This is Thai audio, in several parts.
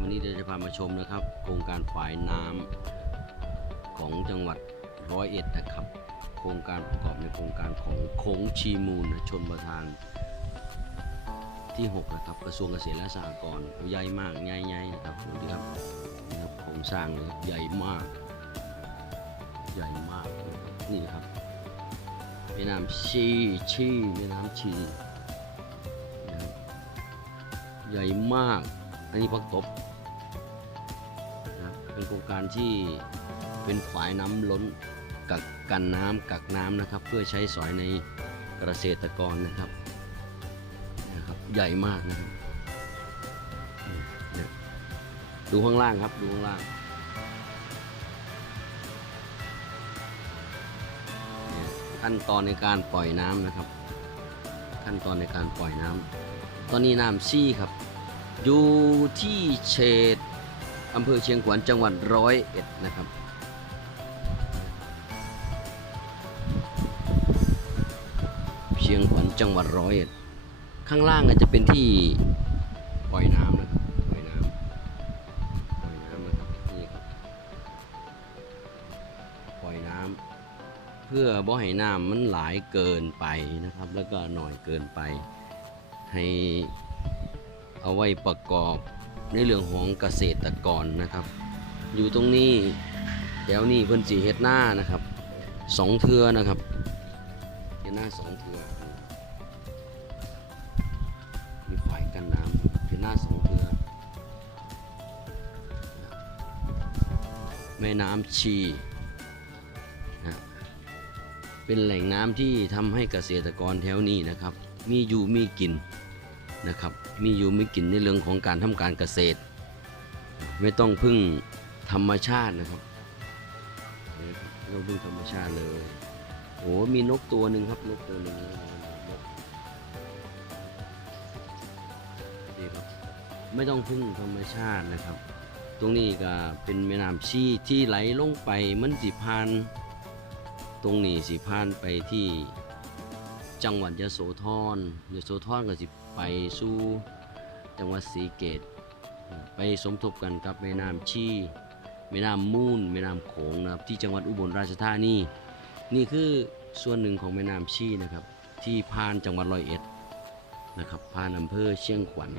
วันนี้เราจะพามาชมนะครับ โครงการฝายน้ำของจังหวัดร้อยเอ็ดนะครับ โครงการประกอบในโครงการของโขงชีมูลนะชนประทานที่6นะครับกระทรวงเกษตรและสหกรณ์ใหญ่มากใหญ่ๆนะครับดูดิครับนี่ครับโครงสร้างเลยครับใหญ่มาก ใหญ่มากนี่ครับแม่น้ำชีชีแม่น้ำชีนะครับใหญ่มาก อันนี้พักตบนะครับเป็นโครงการที่เป็นฝายน้ำล้นกักกันน้ำกักน้ำนะครับ เพื่อใช้สอยในเกษตรกรนะครับนะครับ ใหญ่มากนะครับดูข้างล่างครับดูข้างล่างขั้นตอนในการปล่อยน้ำนะครับ ขั้นตอนในการปล่อยน้ำตอนนี้น้ำซี่ครับ อยู่ที่เขตอำเภอเชียงขวัญจังหวัดร้อยเอ็ดนะครับ เชียงขวัญจังหวัดร้อยเอ็ด ข้างล่างก็จะเป็นที่ปล่อยน้ำนะครับปล่อยน้ำปล่อยน้ำนะครับนี่ครับปล่อยน้ำเพื่อบ่ให้น้ำมันหลายเกินไปนะครับ แล้วก็หน่อยเกินไปให้ เอาไว้ประกอบในเรื่องของเกษตรกรนะครับ อยู่ตรงนี้แถวนี้เพิ่นสีเฮ็ดหน้านะครับสองเทือนะครับเฮ็ดหน้าสองเทือมีฝ่ายกันน้ำเฮ็ดหน้าสองเทือแม่น้ำชีนะเป็นแหล่งน้ำที่ทำให้เกษตรกรแถวนี้นะครับ มีอยู่มีกิน นะครับมีอยู่มีกินในเรื่องของการทำการเกษตร ไม่ต้องพึ่งธรรมชาตินะครับไม่ต้องพึ่งธรรมชาติเลยโอ้มีนกตัวหนึ่งครับนกตัวหนึ่งนี่ครับไม่ต้องพึ่งธรรมชาตินะครับ ตรงนี้ก็เป็นแม่น้ำชีที่ไหลลงไปมันสิพาน ตรงนี้สิผ่านไปที่ จังหวัดยโสธรยโสธรก็สิไปสู่จังหวัดศรีเกตไปสมทบกันกับแม่น้ำชีแม่น้ำมูลแม่น้ำโขงนะครับที่จังหวัดอุบลราชธานีนี่คือส่วนหนึ่งของแม่น้ำชีนะครับ ที่ผ่านจังหวัดร้อยเอ็ดนะครับผ่านอำเภอเชียงขวัญ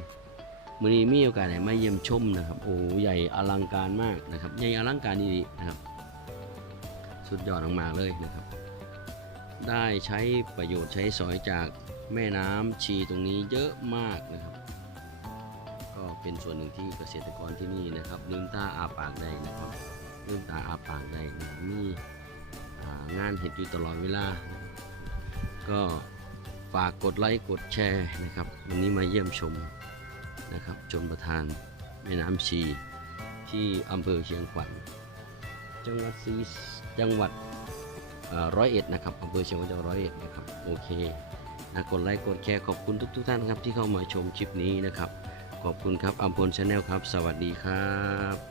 มื่อนี้มีโอกาสได้มาเยี่ยมชมนะครับโอ้ใหญ่อลังการมากนะครับใหญ่อลังการดีๆนะครับ สุดยอดมากๆเลยนะครับ ได้ใช้ประโยชน์ใช้สอยจากแม่น้ำชีตรงนี้เยอะมากนะครับ ก็เป็นส่วนหนึ่งที่เกษตรกรที่นี่นะครับลืมตาอาปากได้นะครับลืมตาอาปากได้นะมีงานเห็ดอยู่ตลอดเวลา ก็ฝากกดไลค์กดแชร์นะครับ วันนี้มาเยี่ยมชมนะครับชมประทานแม่น้ำชีที่อำเภอเชียงขวัญจังหวัดศรีจังหวัด ร้อยเอ็ดนะครับอำเภอเชียงขวัญจังหวัดร้อยเอ็ดนะครับโอเคนะกดไลค์กดแชร์ขอบคุณทุกทุกท่านครับที่เข้ามาชมคลิปนี้นะครับ ขอบคุณครับอัมพลชาแนลครับ สวัสดีครับ